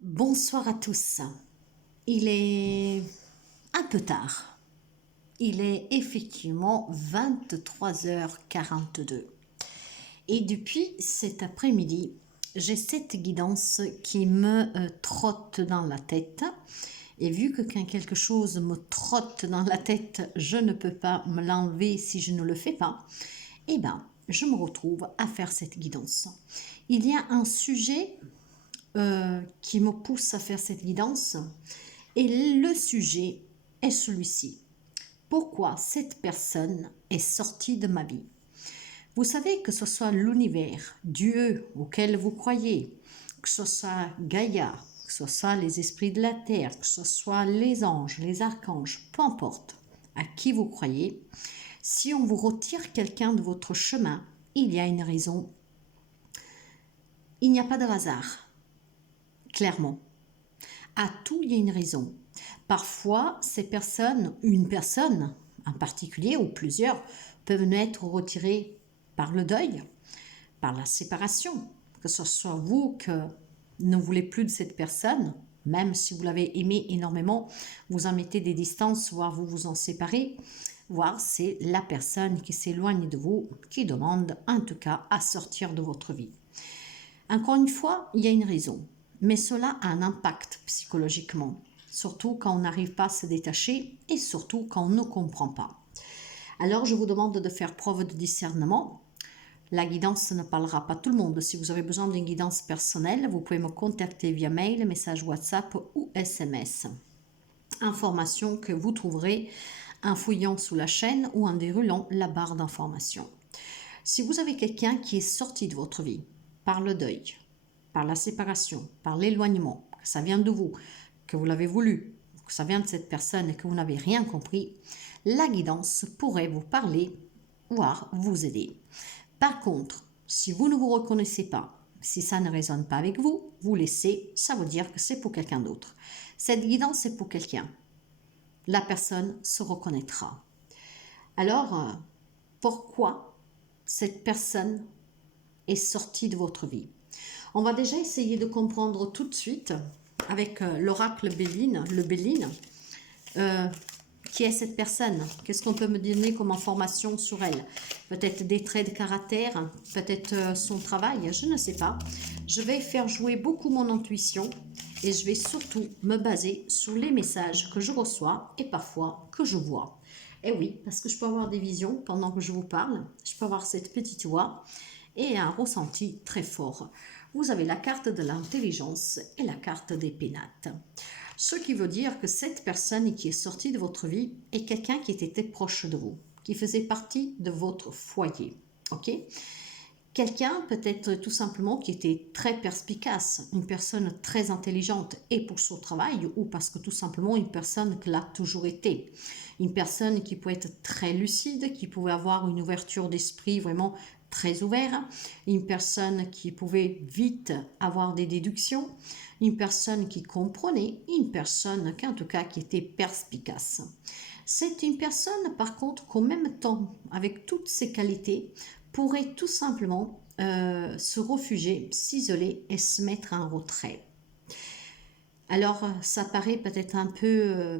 Bonsoir à tous. Il est un peu tard. Il est effectivement 23h42. Et depuis cet après-midi, j'ai cette guidance qui me trotte dans la tête. Et vu que quand quelque chose me trotte dans la tête, je ne peux pas me l'enlever si je ne le fais pas, eh bien, je me retrouve à faire cette guidance. Il y a un sujet qui me pousse à faire cette guidance. Et le sujet est celui-ci. Pourquoi cette personne est sortie de ma vie? Vous savez, que ce soit l'univers, Dieu auquel vous croyez, que ce soit Gaïa, que ce soit les esprits de la terre, que ce soit les anges, les archanges, peu importe à qui vous croyez, si on vous retire quelqu'un de votre chemin, il y a une raison. Il n'y a pas de hasard, clairement. À tout, il y a une raison. Parfois, ces personnes, une personne en particulier ou plusieurs, peuvent être retirées par le deuil, par la séparation. Que ce soit vous que ne voulez plus de cette personne, même si vous l'avez aimé énormément, vous en mettez des distances, voire vous vous en séparez, voire c'est la personne qui s'éloigne de vous, qui demande en tout cas à sortir de votre vie. Encore une fois, il y a une raison, mais cela a un impact psychologiquement, surtout quand on n'arrive pas à se détacher et surtout quand on ne comprend pas. Alors je vous demande de faire preuve de discernement. La guidance ne parlera pas à tout le monde. Si vous avez besoin d'une guidance personnelle, vous pouvez me contacter via mail, message WhatsApp ou SMS. Information que vous trouverez en fouillant sous la chaîne ou en déroulant la barre d'informations. Si vous avez quelqu'un qui est sorti de votre vie par le deuil, par la séparation, par l'éloignement, que ça vient de vous, que vous l'avez voulu, que ça vient de cette personne et que vous n'avez rien compris, la guidance pourrait vous parler, voire vous aider. Par contre, si vous ne vous reconnaissez pas, si ça ne résonne pas avec vous, vous laissez, ça veut dire que c'est pour quelqu'un d'autre. Cette guidance est pour quelqu'un. La personne se reconnaîtra. Alors, pourquoi cette personne est sortie de votre vie? On va déjà essayer de comprendre tout de suite avec l'oracle Béline, le Béline, qui est cette personne? Qu'est-ce qu'on peut me donner comme information sur elle? Peut-être des traits de caractère, peut-être son travail, je ne sais pas. Je vais faire jouer beaucoup mon intuition et je vais surtout me baser sur les messages que je reçois et parfois que je vois. Et oui, parce que je peux avoir des visions pendant que je vous parle, je peux avoir cette petite voix et un ressenti très fort. Vous avez la carte de l'intelligence et la carte des pénates. Ce qui veut dire que cette personne qui est sortie de votre vie est quelqu'un qui était proche de vous, qui faisait partie de votre foyer. Ok? Quelqu'un peut-être tout simplement qui était très perspicace, une personne très intelligente et pour son travail ou parce que tout simplement une personne qui l'a toujours été. Une personne qui peut être très lucide, qui pouvait avoir une ouverture d'esprit vraiment très ouverte, une personne qui pouvait vite avoir des déductions, une personne qui comprenait, une personne qui en tout cas qui était perspicace. C'est une personne par contre qu'en même temps, avec toutes ses qualités, pourrait tout simplement se réfugier, s'isoler et se mettre en retrait. Alors, ça paraît peut-être un peu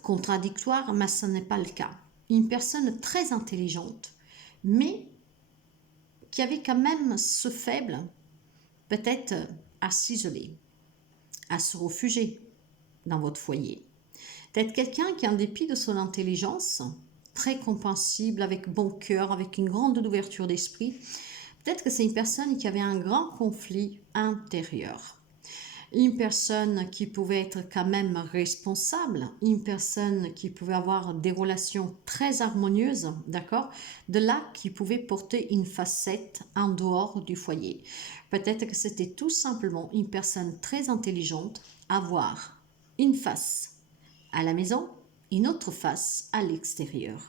contradictoire, mais ce n'est pas le cas. Une personne très intelligente, mais qui avait quand même ce faible, peut-être à s'isoler, à se réfugier dans votre foyer. Peut-être quelqu'un qui, en dépit de son intelligence, très compréhensible, avec bon cœur, avec une grande ouverture d'esprit, peut-être que c'est une personne qui avait un grand conflit intérieur. Une personne qui pouvait être quand même responsable, une personne qui pouvait avoir des relations très harmonieuses, d'accord? De là, qui pouvait porter une facette en dehors du foyer. Peut-être que c'était tout simplement une personne très intelligente, avoir une face à la maison, une autre face à l'extérieur.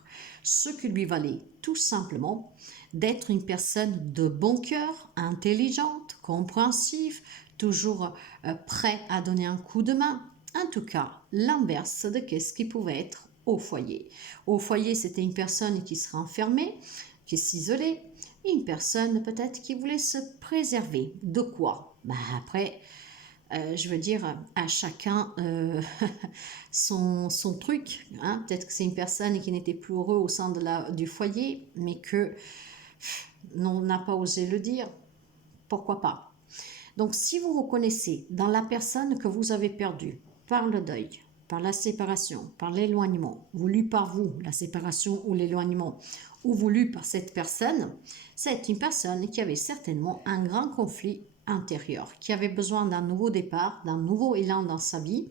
Ce qui lui valait tout simplement d'être une personne de bon cœur, intelligente, compréhensive, toujours prêt à donner un coup de main. En tout cas, l'inverse de ce qui pouvait être au foyer. Au foyer, c'était une personne qui serait enfermée, qui s'isolait, une personne peut-être qui voulait se préserver. De quoi? Après, Je veux dire, à chacun son truc. Hein. Peut-être que c'est une personne qui n'était plus heureux au sein du foyer, mais que on n'a pas osé le dire. Pourquoi pas? Donc, si vous reconnaissez dans la personne que vous avez perdue, par le deuil, par la séparation, par l'éloignement, voulu par vous, la séparation ou l'éloignement, ou voulu par cette personne, c'est une personne qui avait certainement un grand conflit intérieur, qui avait besoin d'un nouveau départ, d'un nouveau élan dans sa vie,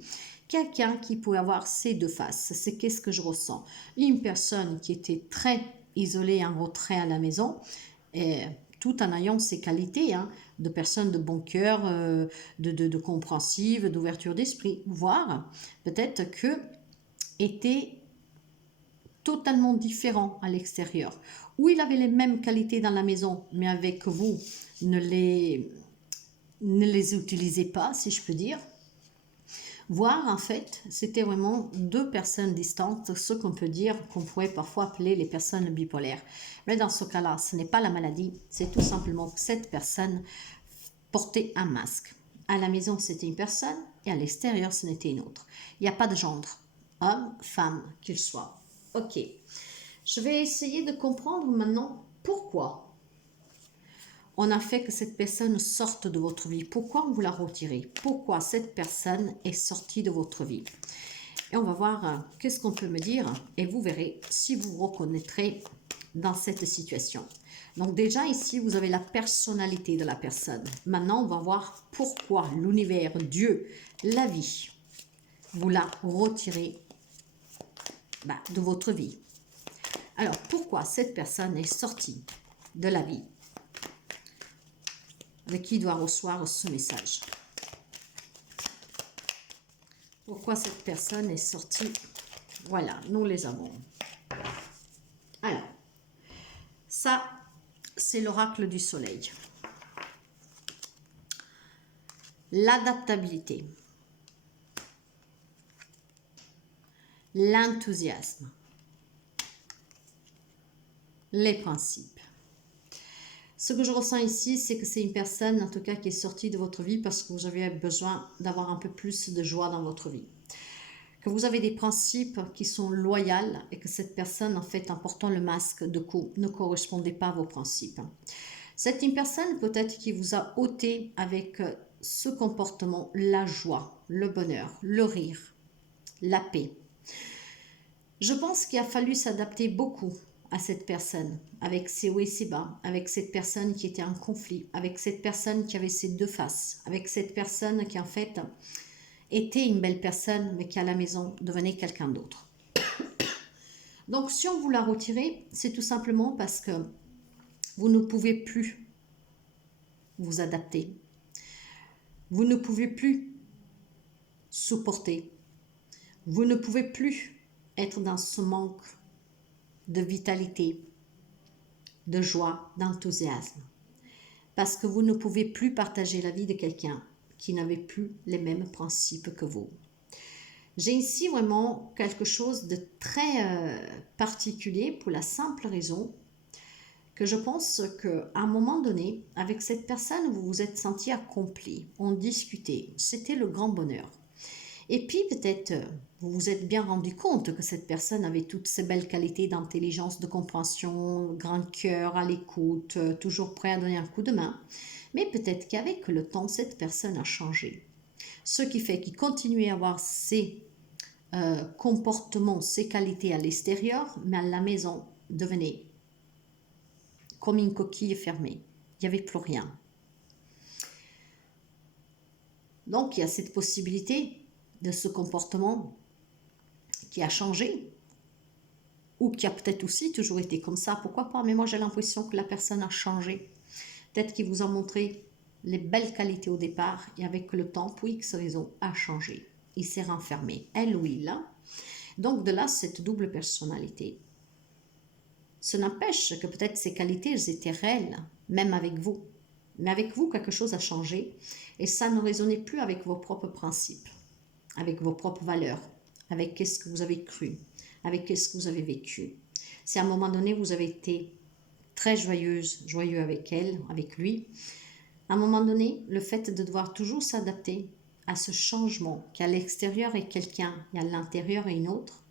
quelqu'un qui pouvait avoir ces deux faces. C'est qu'est-ce que je ressens? Une personne qui était très isolée, en retrait à la maison, et tout en ayant ses qualités, hein, de personne de bon cœur, de compréhensive, d'ouverture d'esprit, voire peut-être que était totalement différent à l'extérieur, où il avait les mêmes qualités dans la maison, mais avec vous, ne les utilisez pas, si je peux dire. Voire, en fait, c'était vraiment deux personnes distantes, ce qu'on peut dire, qu'on pourrait parfois appeler les personnes bipolaires. Mais dans ce cas-là, ce n'est pas la maladie, c'est tout simplement que cette personne portait un masque. À la maison, c'était une personne, et à l'extérieur, ce n'était une autre. Il n'y a pas de gendre, homme, femme, qu'il soit. Ok, je vais essayer de comprendre maintenant pourquoi on a fait que cette personne sorte de votre vie. Pourquoi on vous l'a retirée? Pourquoi cette personne est sortie de votre vie? Et on va voir qu'est-ce qu'on peut me dire et vous verrez si vous vous reconnaîtrez dans cette situation. Donc déjà ici, vous avez la personnalité de la personne. Maintenant, on va voir pourquoi l'univers, Dieu, la vie, vous l'a retiré de votre vie. Alors, pourquoi cette personne est sortie de la vie de qui doit recevoir ce message? Pourquoi cette personne est sortie? Voilà, nous les avons. Alors, ça, c'est l'oracle du soleil. L'adaptabilité. L'enthousiasme. Les principes. Ce que je ressens ici, c'est que c'est une personne, en tout cas, qui est sortie de votre vie parce que vous avez besoin d'avoir un peu plus de joie dans votre vie. Que vous avez des principes qui sont loyaux et que cette personne, en fait, en portant le masque de coup, ne correspondait pas à vos principes. C'est une personne peut-être qui vous a ôté avec ce comportement la joie, le bonheur, le rire, la paix. Je pense qu'il a fallu s'adapter beaucoup à cette personne, avec ses hauts et ses bas, avec cette personne qui était en conflit, avec cette personne qui avait ses deux faces, avec cette personne qui en fait était une belle personne, mais qui à la maison devenait quelqu'un d'autre. Donc si on vous l'a retiré, c'est tout simplement parce que vous ne pouvez plus vous adapter. Vous ne pouvez plus supporter. Vous ne pouvez plus être dans ce manque de vitalité, de joie, d'enthousiasme. Parce que vous ne pouvez plus partager la vie de quelqu'un qui n'avait plus les mêmes principes que vous. J'ai ici vraiment quelque chose de très particulier pour la simple raison que je pense qu'à un moment donné, avec cette personne, vous vous êtes senti accompli, on discutait, c'était le grand bonheur. Et puis peut-être vous vous êtes bien rendu compte que cette personne avait toutes ces belles qualités d'intelligence, de compréhension, grand cœur, à l'écoute, toujours prêt à donner un coup de main. Mais peut-être qu'avec le temps, cette personne a changé. Ce qui fait qu'il continuait à avoir ses comportements, ses qualités à l'extérieur, mais à la maison devenait comme une coquille fermée. Il n'y avait plus rien. Donc il y a cette possibilité de ce comportement qui a changé ou qui a peut-être aussi toujours été comme ça, pourquoi pas, mais moi j'ai l'impression que la personne a changé. Peut-être qu'il vous a montré les belles qualités au départ et avec le temps, pour X raison, a changé. Il s'est renfermé, elle ou il. Donc de là, cette double personnalité. Ce n'empêche que peut-être ces qualités, elles étaient réelles, même avec vous. Mais avec vous, quelque chose a changé et ça ne résonnait plus avec vos propres principes, avec vos propres valeurs, avec qu'est-ce que vous avez cru, avec qu'est-ce que vous avez vécu. Si à un moment donné, vous avez été très joyeux avec elle, avec lui, à un moment donné, le fait de devoir toujours s'adapter à ce changement, qu'à l'extérieur est quelqu'un et à l'intérieur est une autre,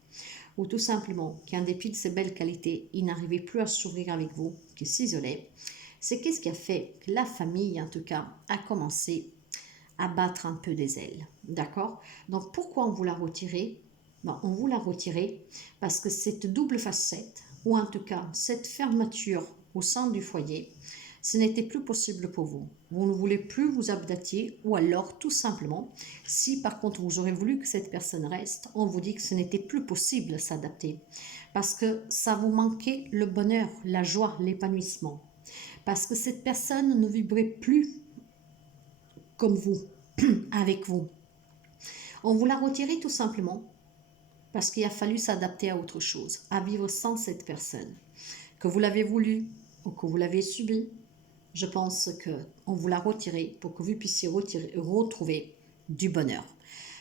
ou tout simplement qu'en dépit de ses belles qualités, il n'arrivait plus à s'ouvrir avec vous, qu'il s'isolait, c'est qu'est-ce qui a fait que la famille, en tout cas, a commencé à battre un peu des ailes. D'accord? Donc pourquoi on vous l'a retiré? Ben, on vous l'a retiré parce que cette double facette, ou en tout cas cette fermeture au sein du foyer, ce n'était plus possible pour vous. Vous ne voulez plus vous adapter, ou alors tout simplement, si par contre vous aurez voulu que cette personne reste, on vous dit que ce n'était plus possible de s'adapter. Parce que ça vous manquait le bonheur, la joie, l'épanouissement. Parce que cette personne ne vibrait plus comme vous, avec vous. On vous l'a retiré tout simplement parce qu'il a fallu s'adapter à autre chose, à vivre sans cette personne. Que vous l'avez voulu ou que vous l'avez subi, je pense qu'on vous l'a retiré pour que vous puissiez retrouver du bonheur.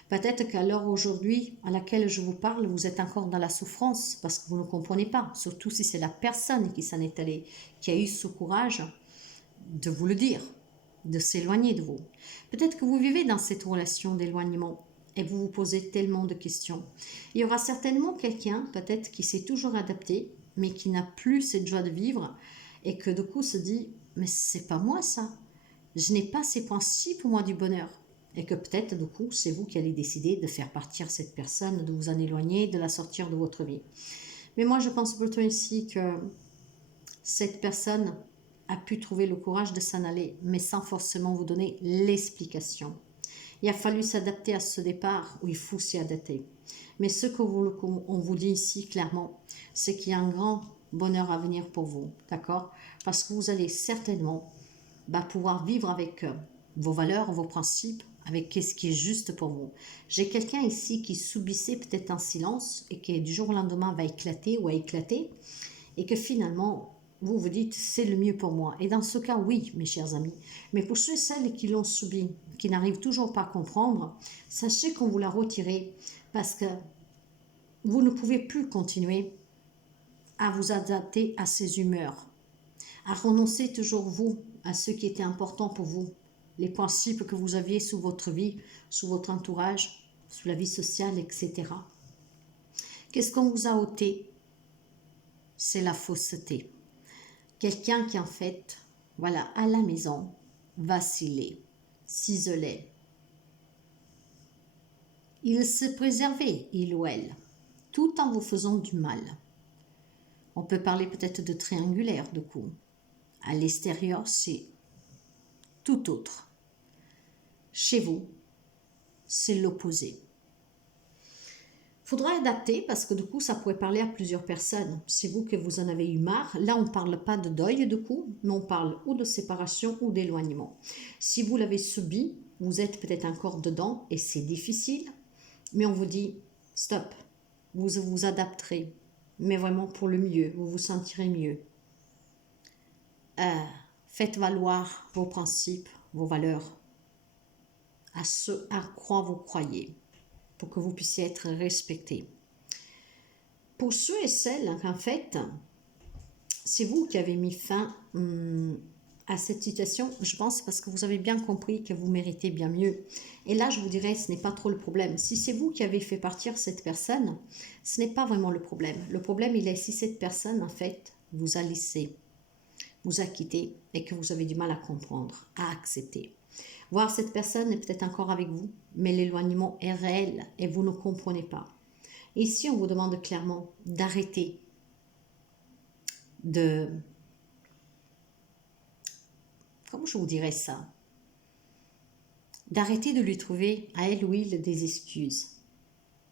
Peut-être qu'à l'heure aujourd'hui à laquelle je vous parle, vous êtes encore dans la souffrance parce que vous ne comprenez pas, surtout si c'est la personne qui s'en est allée, qui a eu ce courage de vous le dire, de s'éloigner de vous. Peut-être que vous vivez dans cette relation d'éloignement et vous vous posez tellement de questions. Il y aura certainement quelqu'un, peut-être, qui s'est toujours adapté, mais qui n'a plus cette joie de vivre et que du coup se dit, mais c'est pas moi ça. Je n'ai pas ces points-ci pour moi du bonheur. Et que peut-être, du coup, c'est vous qui allez décider de faire partir cette personne, de vous en éloigner, de la sortir de votre vie. Mais moi, je pense plutôt ici que cette personne a pu trouver le courage de s'en aller, mais sans forcément vous donner l'explication. Il a fallu s'adapter à ce départ où il faut s'y adapter. Mais ce qu'on vous dit ici clairement, c'est qu'il y a un grand bonheur à venir pour vous, d'accord? Parce que vous allez certainement pouvoir vivre avec vos valeurs, vos principes, avec ce qui est juste pour vous. J'ai quelqu'un ici qui subissait peut-être un silence et qui du jour au lendemain va éclater ou a éclaté et que finalement vous vous dites c'est le mieux pour moi. Et dans ce cas, oui, mes chers amis. Mais pour ceux et celles qui l'ont subi, qui n'arrivent toujours pas à comprendre, sachez qu'on vous l'a retiré parce que vous ne pouvez plus continuer à vous adapter à ces humeurs, à renoncer toujours vous à ce qui était important pour vous, les principes que vous aviez sous votre vie, sous votre entourage, sous la vie sociale, etc. Qu'est-ce qu'on vous a ôté? C'est la fausseté. Quelqu'un qui en fait, voilà, à la maison, vacillait, s'isolait. Il se préservait, il ou elle, tout en vous faisant du mal. On peut parler peut-être de triangulaire de coup. À l'extérieur, c'est tout autre. Chez vous, c'est l'opposé. Faudra adapter parce que du coup, ça pourrait parler à plusieurs personnes. C'est vous que vous en avez eu marre. Là, on ne parle pas de deuil du coup, mais on parle ou de séparation ou d'éloignement. Si vous l'avez subi, vous êtes peut-être encore dedans et c'est difficile, mais on vous dit stop, vous vous adapterez, mais vraiment pour le mieux, vous vous sentirez mieux. Faites valoir vos principes, vos valeurs, à ce à quoi vous croyez, pour que vous puissiez être respecté. Pour ceux et celles, en fait, c'est vous qui avez mis fin à cette situation, je pense, parce que vous avez bien compris que vous méritez bien mieux. Et là, je vous dirais, ce n'est pas trop le problème. Si c'est vous qui avez fait partir cette personne, ce n'est pas vraiment le problème. Le problème, il est si cette personne, en fait, vous a laissé, vous a quitté et que vous avez du mal à comprendre, à accepter. Voir cette personne est peut-être encore avec vous, mais l'éloignement est réel et vous ne comprenez pas. Ici, on vous demande clairement d'arrêter de... Comment je vous dirais ça? D'arrêter de lui trouver à elle ou il des excuses.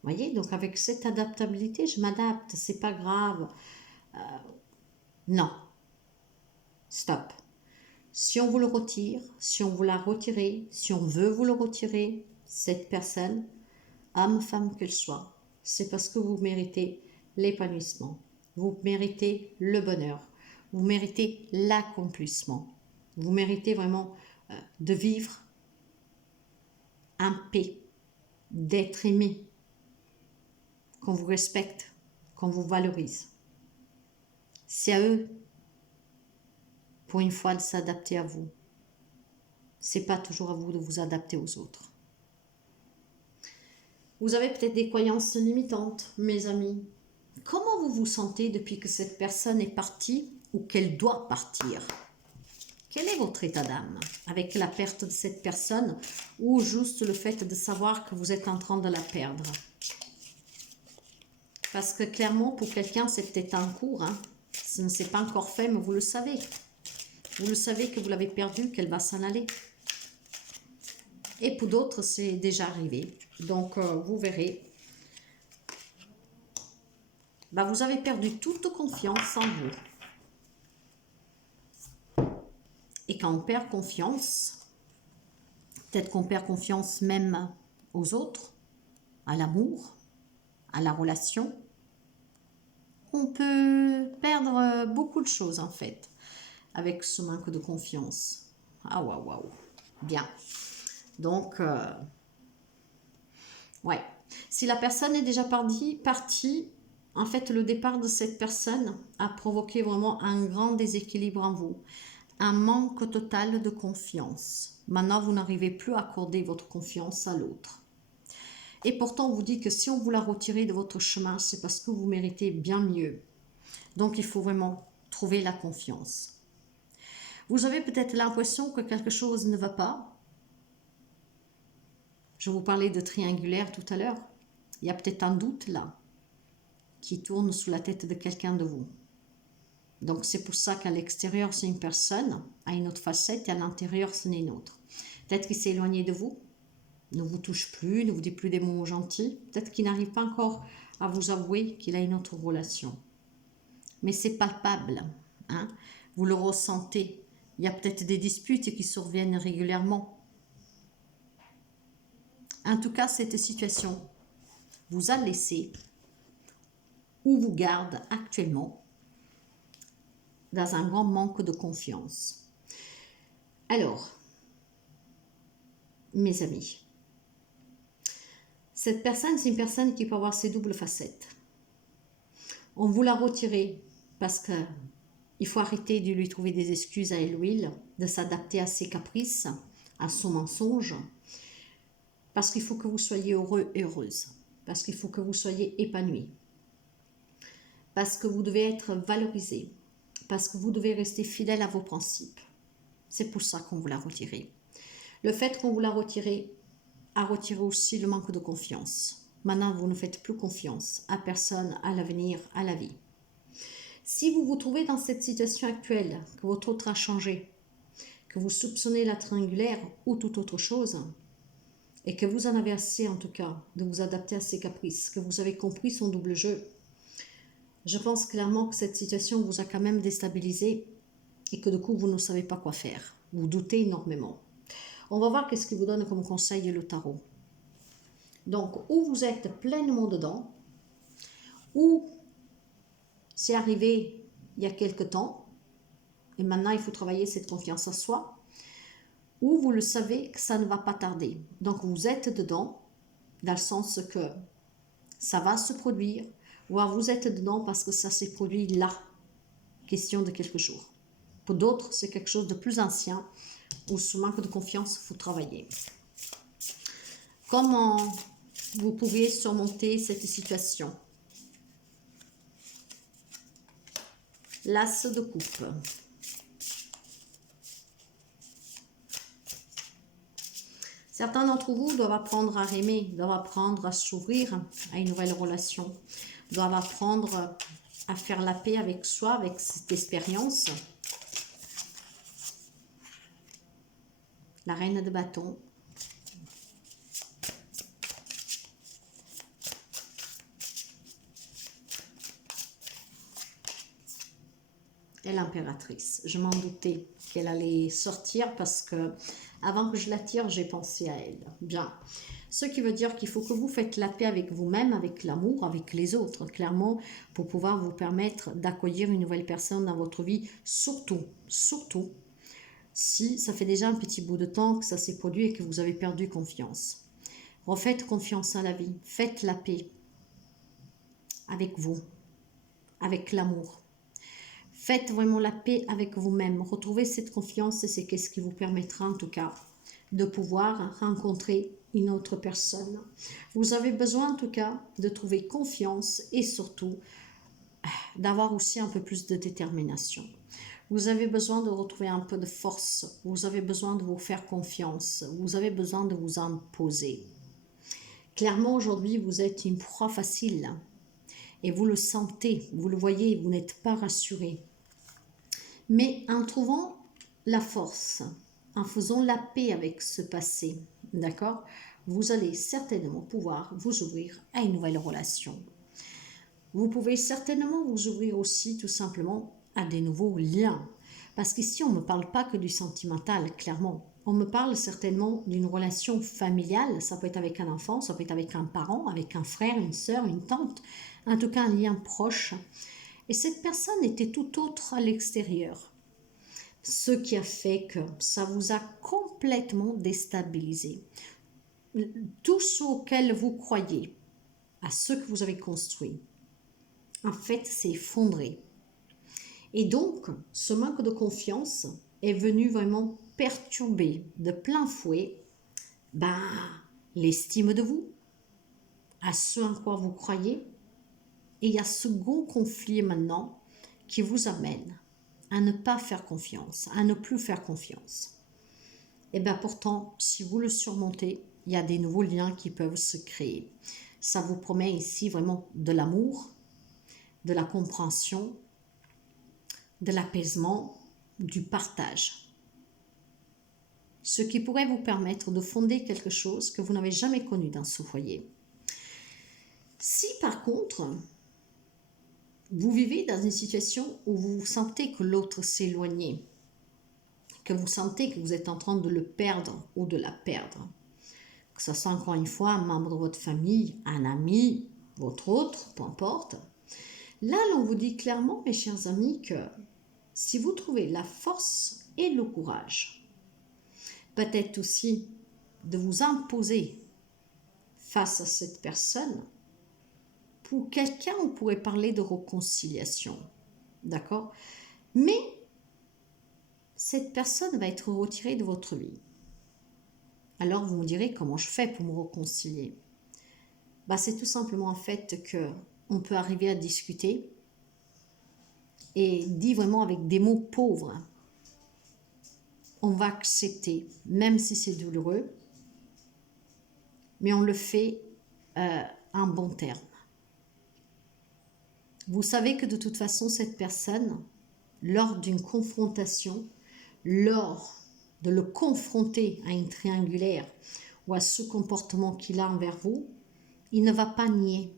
Vous voyez, donc avec cette adaptabilité, je m'adapte, c'est pas grave. Non, stop. Si on vous le retire, si on vous l'a retiré, si on veut vous le retirer, cette personne, homme, femme qu'elle soit, c'est parce que vous méritez l'épanouissement, vous méritez le bonheur, vous méritez l'accomplissement, vous méritez vraiment de vivre en paix, d'être aimé, qu'on vous respecte, qu'on vous valorise. C'est à eux, pour une fois, de s'adapter à vous. C'est pas toujours à vous de vous adapter aux autres. Vous avez peut-être des croyances limitantes, mes amis. Comment vous vous sentez depuis que cette personne est partie ou qu'elle doit partir? Quel est votre état d'âme avec la perte de cette personne ou juste le fait de savoir que vous êtes en train de la perdre? Parce que clairement, pour quelqu'un, c'est peut-être en cours. Hein. Ce ne s'est pas encore fait, mais vous le savez. Vous le savez que vous l'avez perdue, qu'elle va s'en aller. Et pour d'autres, c'est déjà arrivé. Donc, vous verrez. Bah, vous avez perdu toute confiance en vous. Et quand on perd confiance, peut-être qu'on perd confiance même aux autres, à l'amour, à la relation. On peut perdre beaucoup de choses en fait avec ce manque de confiance. Ah waouh, waouh. Bien. Donc, ouais. Si la personne est déjà partie, en fait, le départ de cette personne a provoqué vraiment un grand déséquilibre en vous. Un manque total de confiance. Maintenant, vous n'arrivez plus à accorder votre confiance à l'autre. Et pourtant, on vous dit que si on vous la retire de votre chemin, c'est parce que vous méritez bien mieux. Donc, il faut vraiment trouver la confiance. Vous avez peut-être l'impression que quelque chose ne va pas. Je vous parlais de triangulaire tout à l'heure. Il y a peut-être un doute là qui tourne sous la tête de quelqu'un de vous. Donc, c'est pour ça qu'à l'extérieur, c'est une personne, à une autre facette, et à l'intérieur, ce n'est une autre. Peut-être qu'il s'est éloigné de vous, ne vous touche plus, ne vous dit plus des mots gentils. Peut-être qu'il n'arrive pas encore à vous avouer qu'il a une autre relation. Mais c'est palpable, hein? Vous le ressentez. Il y a peut-être des disputes qui surviennent régulièrement. En tout cas, cette situation vous a laissé ou vous garde actuellement dans un grand manque de confiance. Alors, mes amis, cette personne, c'est une personne qui peut avoir ses doubles facettes. On vous l'a retirée parce que il faut arrêter de lui trouver des excuses à l'huile, de s'adapter à ses caprices, à son mensonge, parce qu'il faut que vous soyez heureux et heureuse, parce qu'il faut que vous soyez épanoui, parce que vous devez être valorisé, parce que vous devez rester fidèle à vos principes. C'est pour ça qu'on vous l'a retiré. Le fait qu'on vous l'a retiré a retiré aussi le manque de confiance. Maintenant, vous ne faites plus confiance à personne, à l'avenir, à la vie. Si vous vous trouvez dans cette situation actuelle, que votre autre a changé, que vous soupçonnez la triangulaire ou toute autre chose, et que vous en avez assez en tout cas de vous adapter à ses caprices, que vous avez compris son double jeu, je pense clairement que cette situation vous a quand même déstabilisé et que du coup vous ne savez pas quoi faire. Vous doutez énormément. On va voir qu'est-ce qu'il vous donne comme conseil le tarot. Donc, ou vous êtes pleinement dedans, ou c'est arrivé il y a quelque temps, et maintenant il faut travailler cette confiance en soi, ou vous le savez que ça ne va pas tarder. Donc vous êtes dedans, dans le sens que ça va se produire, ou vous êtes dedans parce que ça s'est produit là, question de quelques jours. Pour d'autres, c'est quelque chose de plus ancien, où ce manque de confiance, il faut travailler. Comment vous pouvez surmonter cette situation? L'as de coupe. Certains d'entre vous doivent apprendre à aimer, doivent apprendre à s'ouvrir à une nouvelle relation, doivent apprendre à faire la paix avec soi, avec cette expérience. La reine de bâton. Et l'impératrice. Je m'en doutais qu'elle allait sortir parce que avant que je la tire, j'ai pensé à elle. Bien. Ce qui veut dire qu'il faut que vous faites la paix avec vous-même, avec l'amour, avec les autres, clairement, pour pouvoir vous permettre d'accueillir une nouvelle personne dans votre vie. Surtout, si ça fait déjà un petit bout de temps que ça s'est produit et que vous avez perdu confiance. Refaites confiance à la vie. Faites la paix avec vous, avec l'amour. Faites vraiment la paix avec vous-même. Retrouvez cette confiance et c'est ce qui vous permettra en tout cas de pouvoir rencontrer une autre personne. Vous avez besoin en tout cas de trouver confiance et surtout d'avoir aussi un peu plus de détermination. Vous avez besoin de retrouver un peu de force. Vous avez besoin de vous faire confiance. Vous avez besoin de vous imposer. Clairement, aujourd'hui, vous êtes une proie facile. Et vous le sentez, vous le voyez, vous n'êtes pas rassuré. Mais en trouvant la force, en faisant la paix avec ce passé, d'accord, vous allez certainement pouvoir vous ouvrir à une nouvelle relation. Vous pouvez certainement vous ouvrir aussi tout simplement à des nouveaux liens. Parce qu'ici, on ne me parle pas que du sentimental, clairement. On me parle certainement d'une relation familiale. Ça peut être avec un enfant, ça peut être avec un parent, avec un frère, une sœur, une tante. En tout cas, un lien proche. Et cette personne était tout autre à l'extérieur. Ce qui a fait que ça vous a complètement déstabilisé. Tout ce auquel vous croyez, à ce que vous avez construit, en fait, s'est effondré. Et donc, ce manque de confiance est venu vraiment perturber de plein fouet l'estime de vous, à ce en quoi vous croyez. Et il y a ce gros conflit maintenant qui vous amène à ne pas faire confiance, à ne plus faire confiance. Et bien pourtant, si vous le surmontez, il y a des nouveaux liens qui peuvent se créer. Ça vous promet ici vraiment de l'amour, de la compréhension, de l'apaisement, du partage. Ce qui pourrait vous permettre de fonder quelque chose que vous n'avez jamais connu dans ce foyer. Si par contre, vous vivez dans une situation où vous sentez que l'autre s'éloigne, que vous sentez que vous êtes en train de le perdre ou de la perdre, que ce soit encore une fois un membre de votre famille, un ami, votre autre, peu importe, là l'on vous dit clairement, mes chers amis, que si vous trouvez la force et le courage, peut-être aussi de vous imposer face à cette personne, pour quelqu'un, on pourrait parler de réconciliation, d'accord? Mais cette personne va être retirée de votre vie. Alors vous me direz, comment je fais pour me réconcilier? C'est tout simplement en fait que on peut arriver à discuter et dit vraiment avec des mots pauvres. On va accepter, même si c'est douloureux, mais on le fait en bon terme. Vous savez que de toute façon, cette personne, lors d'une confrontation, lors de le confronter à une triangulaire ou à ce comportement qu'il a envers vous, il ne va pas nier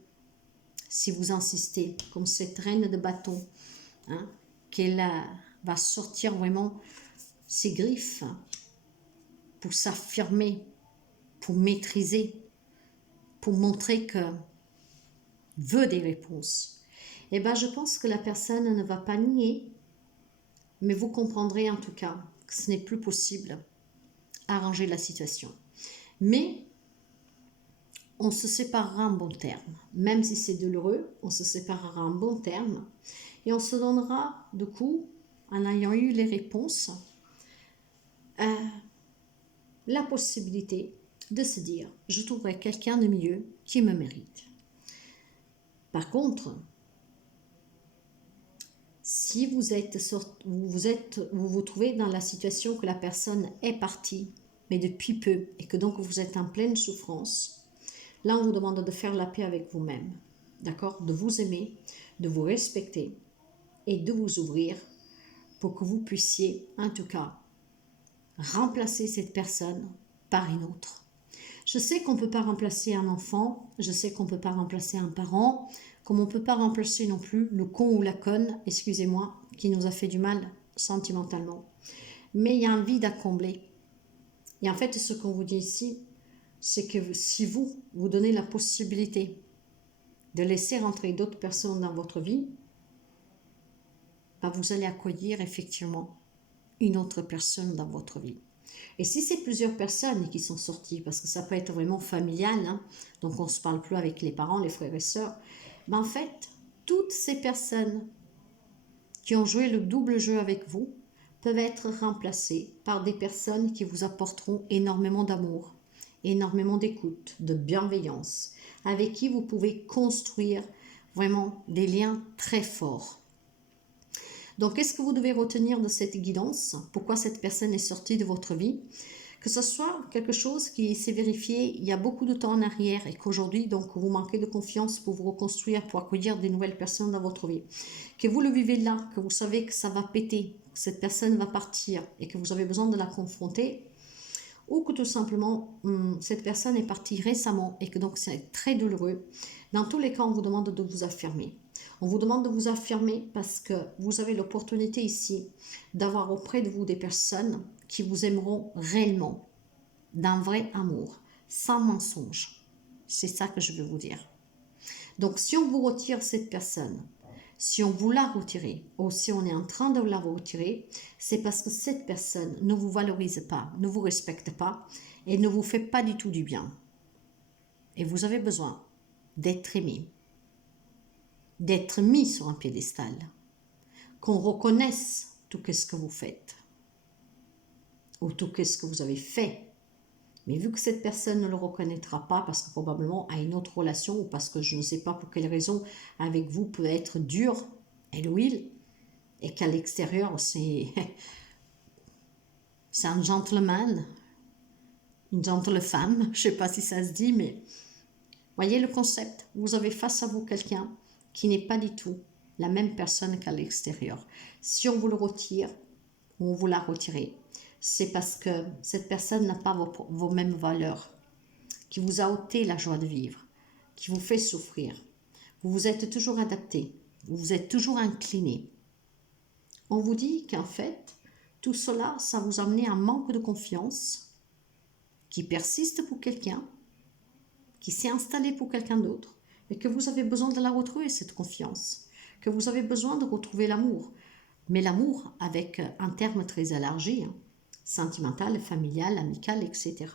si vous insistez, comme cette reine de bâton, qu'elle va sortir vraiment ses griffes pour s'affirmer, pour maîtriser, pour montrer que veut des réponses. Je pense que la personne ne va pas nier, mais vous comprendrez en tout cas que ce n'est plus possible d'arranger la situation. Mais on se séparera en bon terme. Même si c'est douloureux, on se séparera en bon terme et on se donnera, du coup, en ayant eu les réponses, la possibilité de se dire « je trouverai quelqu'un de mieux qui me mérite ». Par contre, si vous vous trouvez dans la situation que la personne est partie, mais depuis peu, et que donc vous êtes en pleine souffrance, là on vous demande de faire la paix avec vous-même, d'accord? De vous aimer, de vous respecter et de vous ouvrir pour que vous puissiez, en tout cas, remplacer cette personne par une autre. Je sais qu'on ne peut pas remplacer un enfant, je sais qu'on ne peut pas remplacer un parent, comme on ne peut pas remplacer non plus le con ou la conne, excusez-moi, qui nous a fait du mal sentimentalement. Mais il y a un vide à combler. Et en fait, ce qu'on vous dit ici, c'est que si vous donnez la possibilité de laisser rentrer d'autres personnes dans votre vie, vous allez accueillir effectivement une autre personne dans votre vie. Et si c'est plusieurs personnes qui sont sorties, parce que ça peut être vraiment familial, donc on ne se parle plus avec les parents, les frères et sœurs, en fait, toutes ces personnes qui ont joué le double jeu avec vous peuvent être remplacées par des personnes qui vous apporteront énormément d'amour, énormément d'écoute, de bienveillance, avec qui vous pouvez construire vraiment des liens très forts. Donc, qu'est-ce que vous devez retenir de cette guidance? Pourquoi cette personne est sortie de votre vie? Que ce soit quelque chose qui s'est vérifié il y a beaucoup de temps en arrière et qu'aujourd'hui, donc, vous manquez de confiance pour vous reconstruire, pour accueillir des nouvelles personnes dans votre vie. Que vous le vivez là, que vous savez que ça va péter, que cette personne va partir et que vous avez besoin de la confronter. Ou que tout simplement, cette personne est partie récemment et que donc c'est très douloureux. Dans tous les cas, on vous demande de vous affirmer. On vous demande de vous affirmer parce que vous avez l'opportunité ici d'avoir auprès de vous des personnes qui vous aimeront réellement, d'un vrai amour, sans mensonge. C'est ça que je veux vous dire. Donc, si on vous retire cette personne, si on vous l'a retirée, ou si on est en train de la retirer, c'est parce que cette personne ne vous valorise pas, ne vous respecte pas et ne vous fait pas du tout du bien. Et vous avez besoin d'être aimé, d'être mis sur un piédestal, qu'on reconnaisse tout ce que vous faites, ou tout ce que vous avez fait. Mais vu que cette personne ne le reconnaîtra pas, parce que probablement a une autre relation, ou parce que je ne sais pas pour quelle raison avec vous peut être dur, elle ou il, et qu'à l'extérieur c'est un gentleman, une gentle femme, je ne sais pas si ça se dit, mais voyez le concept. Vous avez face à vous quelqu'un qui n'est pas du tout la même personne qu'à l'extérieur. Si on vous le retire, ou on vous l'a retiré, c'est parce que cette personne n'a pas vos mêmes valeurs, qui vous a ôté la joie de vivre, qui vous fait souffrir. Vous vous êtes toujours adapté, vous vous êtes toujours incliné. On vous dit qu'en fait, tout cela, ça vous a amené un manque de confiance qui persiste pour quelqu'un, qui s'est installé pour quelqu'un d'autre, et que vous avez besoin de la retrouver, cette confiance, que vous avez besoin de retrouver l'amour. Mais l'amour avec un terme très élargi, sentimental, familial, amical, etc.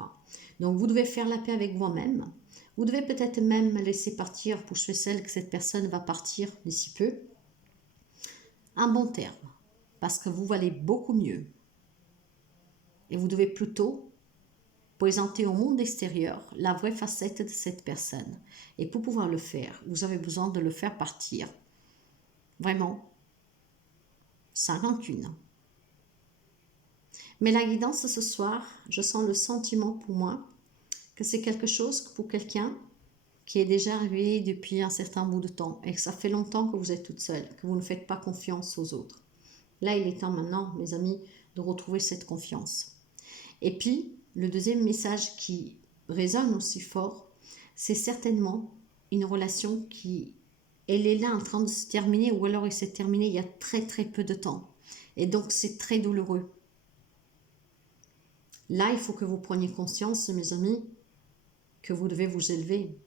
Donc vous devez faire la paix avec vous-même. Vous devez peut-être même laisser partir, pour celle que cette personne va partir d'ici peu, un bon terme, parce que vous valez beaucoup mieux. Et vous devez plutôt présenter au monde extérieur la vraie facette de cette personne. Et pour pouvoir le faire, vous avez besoin de le faire partir. Vraiment, sans rancune. Mais la guidance ce soir, je sens le sentiment pour moi que c'est quelque chose pour quelqu'un qui est déjà arrivé depuis un certain bout de temps et que ça fait longtemps que vous êtes toute seule, que vous ne faites pas confiance aux autres. Là, il est temps maintenant, mes amis, de retrouver cette confiance. Et puis, le deuxième message qui résonne aussi fort, c'est certainement une relation qui, elle est là en train de se terminer, ou alors elle s'est terminée il y a très très peu de temps. Et donc, c'est très douloureux. Là, il faut que vous preniez conscience, mes amis, que vous devez vous élever,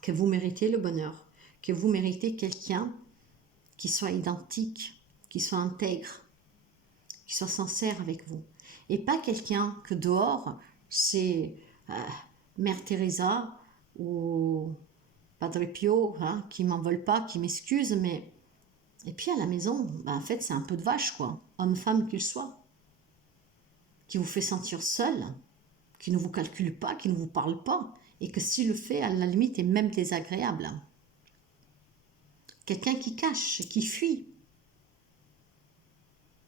que vous méritez le bonheur, que vous méritez quelqu'un qui soit identique, qui soit intègre, qui soit sincère avec vous. Et pas quelqu'un que dehors, c'est Mère Teresa ou Padre Pio, qui m'en veulent pas, qui m'excusent, mais... Et puis à la maison, en fait, c'est un peu de vache, quoi, homme-femme qu'il soit, qui vous fait sentir seul, qui ne vous calcule pas, qui ne vous parle pas, et que s'il le fait, à la limite, est même désagréable. Quelqu'un qui cache, qui fuit.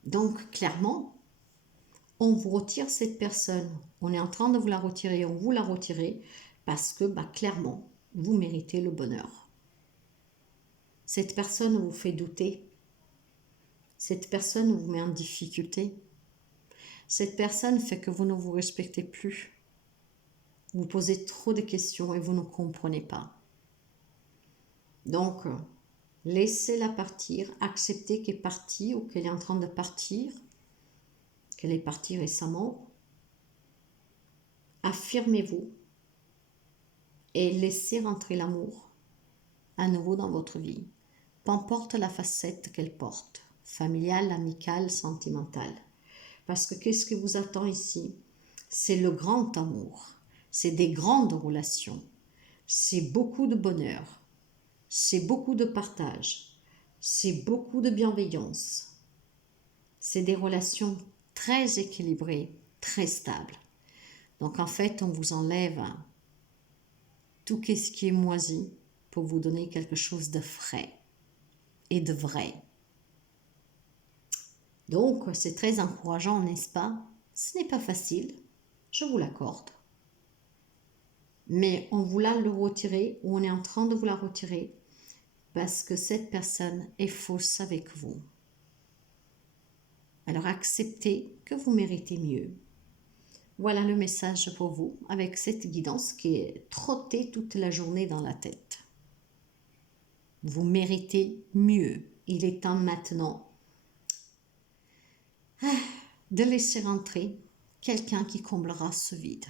Donc, clairement, on vous retire cette personne. On est en train de vous la retirer, on vous la retire parce que, clairement, vous méritez le bonheur. Cette personne vous fait douter. Cette personne vous met en difficulté. Cette personne fait que vous ne vous respectez plus. Vous posez trop de questions et vous ne comprenez pas. Donc, laissez-la partir, acceptez qu'elle est partie ou qu'elle est en train de partir, qu'elle est partie récemment. Affirmez-vous et laissez rentrer l'amour à nouveau dans votre vie. Peu importe la facette qu'elle porte, familiale, amicale, sentimentale. Parce que qu'est-ce qui vous attend ici? C'est le grand amour, c'est des grandes relations, c'est beaucoup de bonheur, c'est beaucoup de partage, c'est beaucoup de bienveillance. C'est des relations très équilibrées, très stables. Donc en fait, on vous enlève tout ce qui est moisi pour vous donner quelque chose de frais et de vrai. Donc c'est très encourageant, n'est-ce pas? Ce n'est pas facile, je vous l'accorde. Mais on vous l'a le retirer, ou on est en train de vous la retirer, parce que cette personne est fausse avec vous. Alors acceptez que vous méritez mieux. Voilà le message pour vous, avec cette guidance qui est trottée toute la journée dans la tête. Vous méritez mieux. Il est temps maintenant de laisser entrer quelqu'un qui comblera ce vide.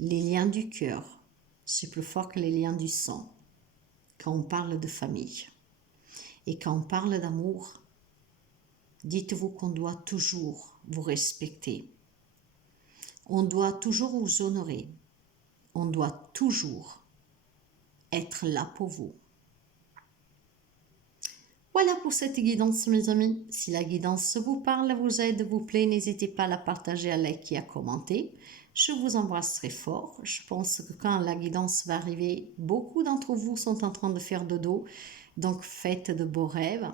Les liens du cœur, c'est plus fort que les liens du sang quand on parle de famille. Et quand on parle d'amour, dites-vous qu'on doit toujours vous respecter. On doit toujours vous honorer. On doit toujours être là pour vous. Voilà pour cette guidance, mes amis. Si la guidance vous parle, vous aide, vous plaît, n'hésitez pas à la partager, à liker, à commenter. Je vous embrasse très fort. Je pense que quand la guidance va arriver, beaucoup d'entre vous sont en train de faire dodo. Donc faites de beaux rêves.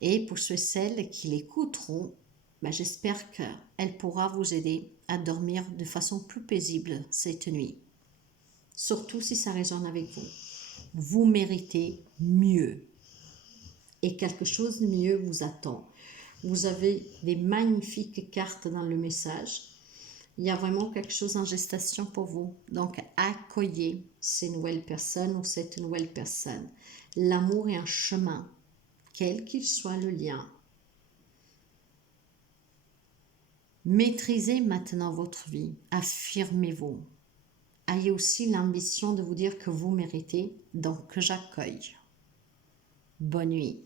Et pour ceux et celles qui l'écouteront, j'espère qu'elle pourra vous aider à dormir de façon plus paisible cette nuit. Surtout si ça résonne avec vous. Vous méritez mieux. Et quelque chose de mieux vous attend. Vous avez des magnifiques cartes dans le message. Il y a vraiment quelque chose en gestation pour vous. Donc, accueillez ces nouvelles personnes ou cette nouvelle personne. L'amour est un chemin, quel qu'il soit le lien. Maîtrisez maintenant votre vie. Affirmez-vous. Ayez aussi l'ambition de vous dire que vous méritez, donc que j'accueille. Bonne nuit.